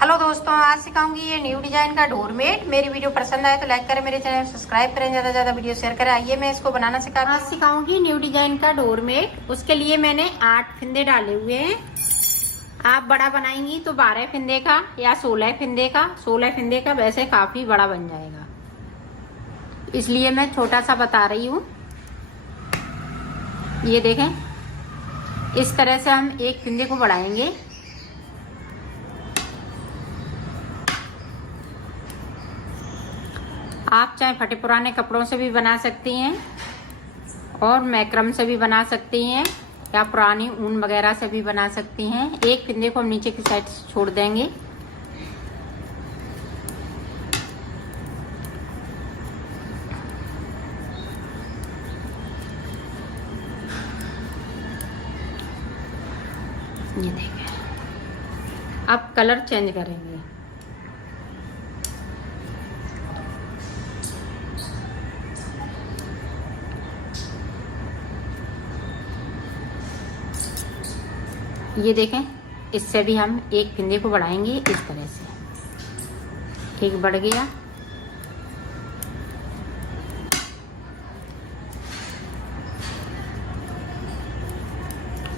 Hello दोस्तों, आज सिखाऊंगी ये न्यू डिजाइन का डोरमेट। मेरी वीडियो पसंद आए तो लाइक करें, मेरे चैनल सब्सक्राइब करें, ज्यादा से ज्यादा वीडियो शेयर करें। आइए मैं इसको बनाना सिखाती हूँ। आज सिखाऊंगी न्यू डिजाइन का डोरमेट। उसके लिए मैंने 8 फिंदे डाले हुए हैं। आप बड़ा बनाएंगी तो 12 फिंदे का या 16 फिंदे का। 16 फिंदे का वैसे काफी बड़ा बन जाएगा, इसलिए मैं छोटा सा बता रही हूँ। ये देखें, इस तरह से हम एक फिंदे को बढ़ाएंगे। आप चाहे फटे पुराने कपड़ों से भी बना सकती हैं और मैक्रम से भी बना सकती हैं या पुरानी ऊन वगैरह से भी बना सकती हैं। एक फिंदे को हम नीचे की साइड से छोड़ देंगे। ये देखें, अब कलर चेंज करेंगे। ये देखें, इससे भी हम एक फिंदे को बढ़ाएंगे। इस तरह से एक बढ़ गया।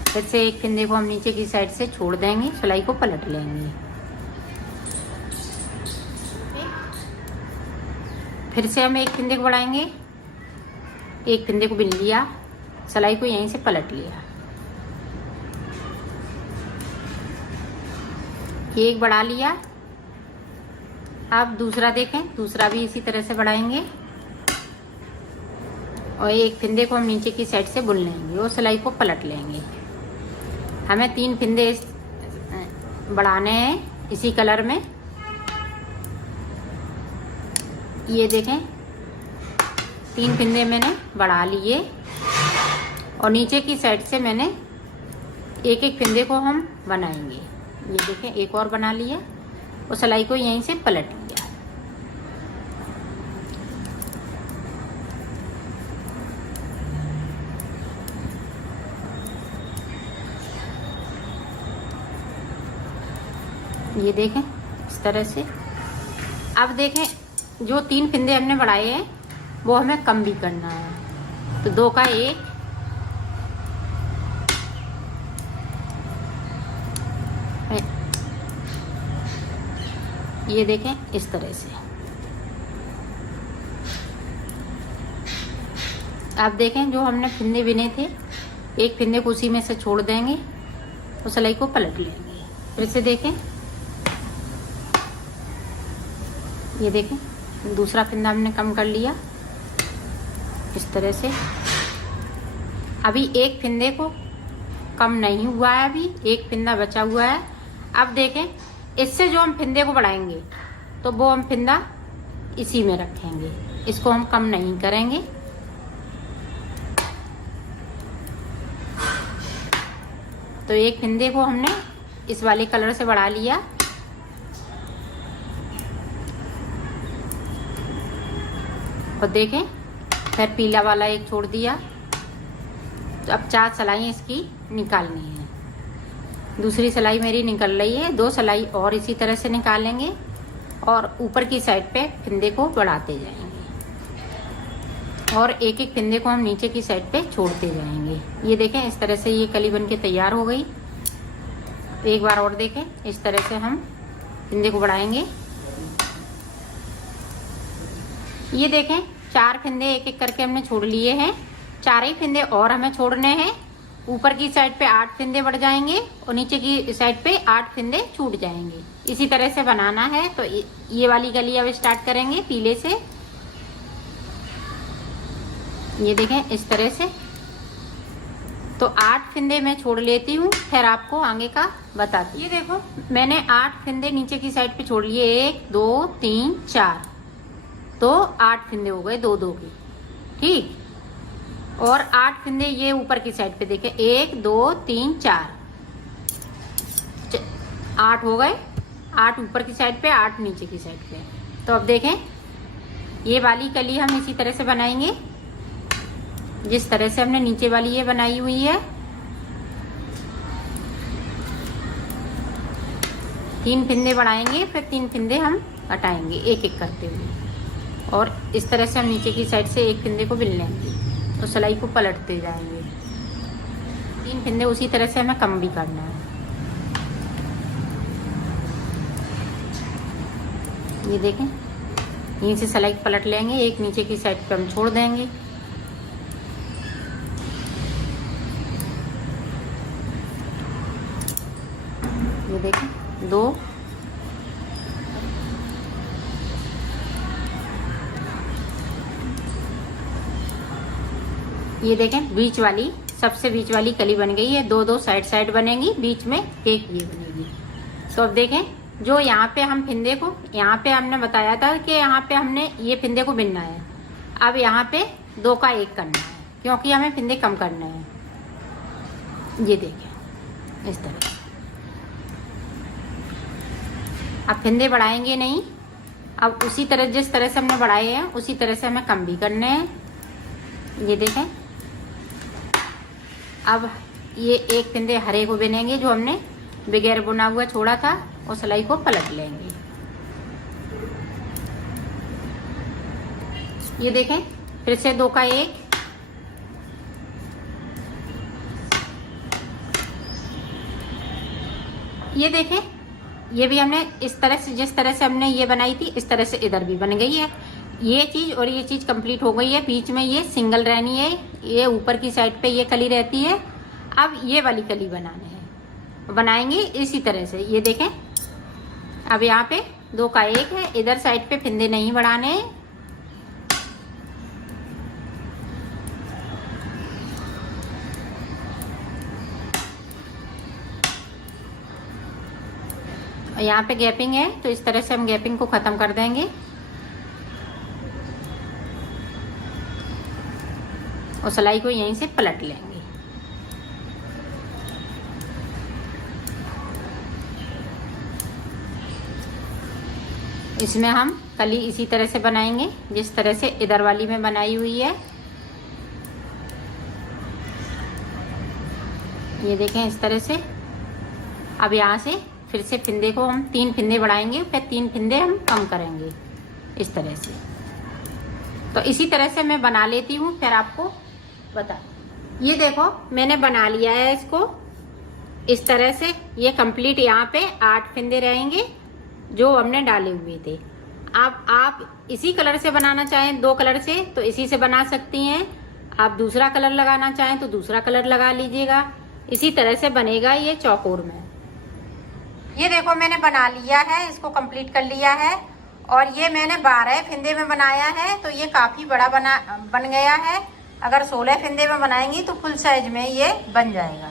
फिर से एक फिंदे को हम नीचे की साइड से छोड़ देंगे, सिलाई को पलट लेंगे। फिर से हम एक फिंदे को बढ़ाएंगे। एक फिंदे को बिन लिया, सिलाई को यहीं से पलट लिया। एक बढ़ा लिया। अब दूसरा देखें, दूसरा भी इसी तरह से बढ़ाएंगे और एक फिंदे को हम नीचे की साइड से बुन लेंगे और सिलाई को पलट लेंगे। हमें 3 फिंदे बढ़ाने हैं इसी कलर में। ये देखें, 3 फिंदे मैंने बढ़ा लिए और नीचे की साइड से मैंने एक एक फिंदे को हम बनाएंगे। ये देखें, एक और बना लिया और सिलाई को यहीं से पलट लिया। ये देखें, इस तरह से। अब देखें, जो 3 फिंदे हमने बढ़ाए हैं वो हमें कम भी करना है, तो 2 का 1। ये देखें, इस तरह से। आप देखें, जो हमने फिंदे बिने थे, एक फिंदे को उसी में से छोड़ देंगे और सिलाई को पलट लेंगे। फिर से देखें, ये देखें, दूसरा फिंदा हमने कम कर लिया इस तरह से। अभी एक फिंदे को कम नहीं हुआ है, अभी एक फिंदा बचा हुआ है। अब देखें, इससे जो हम फिंदे को बढ़ाएंगे तो वो हम फिंदा इसी में रखेंगे, इसको हम कम नहीं करेंगे। तो एक फिंदे को हमने इस वाले कलर से बढ़ा लिया और देखें, फिर पीला वाला एक छोड़ दिया। तो अब 4 सिलाई इसकी निकालनी है। दूसरी सिलाई मेरी निकल रही है, 2 सिलाई और इसी तरह से निकालेंगे और ऊपर की साइड पे फिंदे को बढ़ाते जाएंगे और एक एक फिंदे को हम नीचे की साइड पे छोड़ते जाएंगे। ये देखें, इस तरह से ये कली बन के तैयार हो गई। एक बार और देखें, इस तरह से हम फिंदे को बढ़ाएंगे। ये देखें, 4 फिंदे एक एक करके हमने छोड़ लिए हैं। 4 ही फिंदे और हमें छोड़ने हैं। ऊपर की साइड पे 8 फिंदे बढ़ जाएंगे और नीचे की साइड पे 8 फिंदे छूट जाएंगे। इसी तरह से बनाना है। तो ये वाली कली अब स्टार्ट करेंगे पीले से। ये देखें, इस तरह से। तो 8 फिंदे मैं छोड़ लेती हूँ, फिर आपको आगे का बताती हूँ। ये देखो, मैंने 8 फिंदे नीचे की साइड पे छोड़ लिए। 1 2 3 4, तो 8 फिंदे हो गए 2-2 के, ठीक। और 8 फिंदे ये ऊपर की साइड पे देखें, 1 2 3 4, 8 हो गए। 8 ऊपर की साइड पे, 8 नीचे की साइड पे। तो अब देखें, ये वाली कली हम इसी तरह से बनाएंगे जिस तरह से हमने नीचे वाली ये बनाई हुई है। 3 फिंदे बढ़ाएंगे, फिर 3 फिंदे हम हटाएंगे एक एक करते हुए, और इस तरह से हम नीचे की साइड से एक फिंदे को बिल लेंगे और सिलाई को पलटते जाएंगे। 3 फिंदे उसी तरह से हमें कम भी करना है। ये देखें, यहीं से सिलाई पलट लेंगे, एक नीचे की साइड पे हम छोड़ देंगे। ये देखें 2, ये देखें बीच वाली, सबसे बीच वाली कली बन गई है। 2 साइड बनेंगी, बीच में एक ये बनेगी। तो अब देखें, जो यहाँ पे हम फिंदे को, यहाँ पे हमने बताया था कि यहाँ पे हमने ये फिंदे को बिनना है। अब यहाँ पे 2 का 1 करना है, क्योंकि हमें फिंदे कम करने हैं। ये देखें इस तरह। अब फिंदे बढ़ाएंगे नहीं, अब उसी तरह जिस तरह से हमने बढ़ाए हैं उसी तरह से हमें कम भी करने हैं। ये देखें, अब ये एक फिंदे हरे को बिनेंगे जो हमने बगैर बुना हुआ छोड़ा था, और सिलाई को पलट लेंगे। ये देखें, फिर से 2 का 1, ये देखें, ये भी हमने इस तरह से, जिस तरह से हमने ये बनाई थी इस तरह से इधर भी बन गई है। ये चीज और ये चीज कंप्लीट हो गई है। बीच में ये सिंगल रहनी है, ये ऊपर की साइड पे ये कली रहती है। अब ये वाली कली बनाने है, बनाएंगे इसी तरह से। ये देखें, अब यहाँ पे 2 का 1 है, इधर साइड पे फिंदे नहीं बढ़ाने। यहाँ पे गैपिंग है, तो इस तरह से हम गैपिंग को खत्म कर देंगे और सिलाई को यहीं से पलट लेंगे। इसमें हम कली इसी तरह से बनाएंगे जिस तरह से इधर वाली में बनाई हुई है। ये देखें इस तरह से। अब यहाँ से फिर से फिंदे को हम 3 फिंदे बढ़ाएंगे, फिर 3 फिंदे हम कम करेंगे इस तरह से। तो इसी तरह से मैं बना लेती हूँ, फिर आपको बता। ये देखो मैंने बना लिया है इसको इस तरह से। ये कंप्लीट यहाँ पे 8 फिंदे रहेंगे जो हमने डाले हुए थे। अब आप इसी कलर से बनाना चाहें 2 कलर से तो इसी से बना सकती हैं। आप दूसरा कलर लगाना चाहें तो दूसरा कलर लगा लीजिएगा। इसी तरह से बनेगा ये चौकोर में। ये देखो मैंने बना लिया है, इसको कंप्लीट कर लिया है। और ये मैंने 12 फिंदे में बनाया है, तो ये काफी बड़ा बन गया है। अगर 16 फिंदे में बनाएंगी तो फुल साइज में ये बन जाएगा।